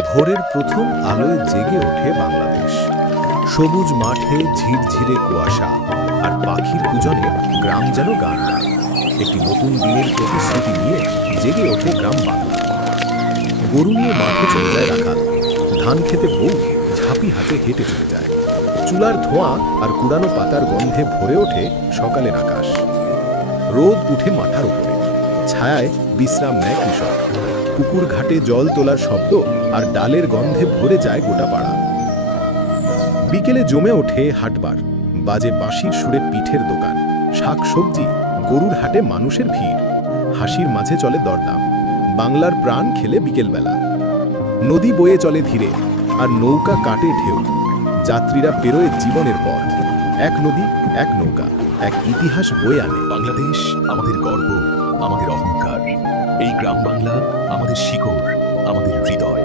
ভোরের প্রথম আলোয় জেগে ওঠে বাংলাদেশ। সবুজ মাঠে ঝিরঝিরে কুয়াশা, আর পাখির কুজনে গ্রাম যেন গান গায়। একটি নতুন দিনের প্রতিশ্রুতি নিয়ে জেগে ওঠে গ্রাম বাংলা। গরু নিয়ে মাঠে চলে যায় রাখাল, ধান খেতে বউ ঝাঁপি হাতে হেঁটে চলে যায়। চুলার ধোঁয়া আর কুড়ানো পাতার গন্ধে ভরে ওঠে সকালের আকাশ। রোদ উঠে মাথার উপরে, ছায়ায় বিশ্রাম নেয় কৃষক। পুকুর ঘাটে জল তোলার শব্দ আর ডালের গন্ধে ভরে যায় গোটা পাড়া। বিকেলে জমে ওঠে হাটবার, বাজে বাঁশির সুরে পিঠের দোকান, শাক সবজি, গরুর হাটে মানুষের ভিড়। হাসির মাঝে চলে দরদাম, বাংলার প্রাণ খেলে বিকেলবেলা। নদী বয়ে চলে ধীরে, আর নৌকা কাটে ঢেউ। যাত্রীরা পেরোয় জীবনের পথ, এক নদী এক নৌকা, এক ইতিহাস বয়ে আনে। বাংলাদেশ আমাদের গর্ব, আমাদের অহংকার। এই গ্রাম বাংলা আমাদের শিকড়, আমাদের হৃদয়।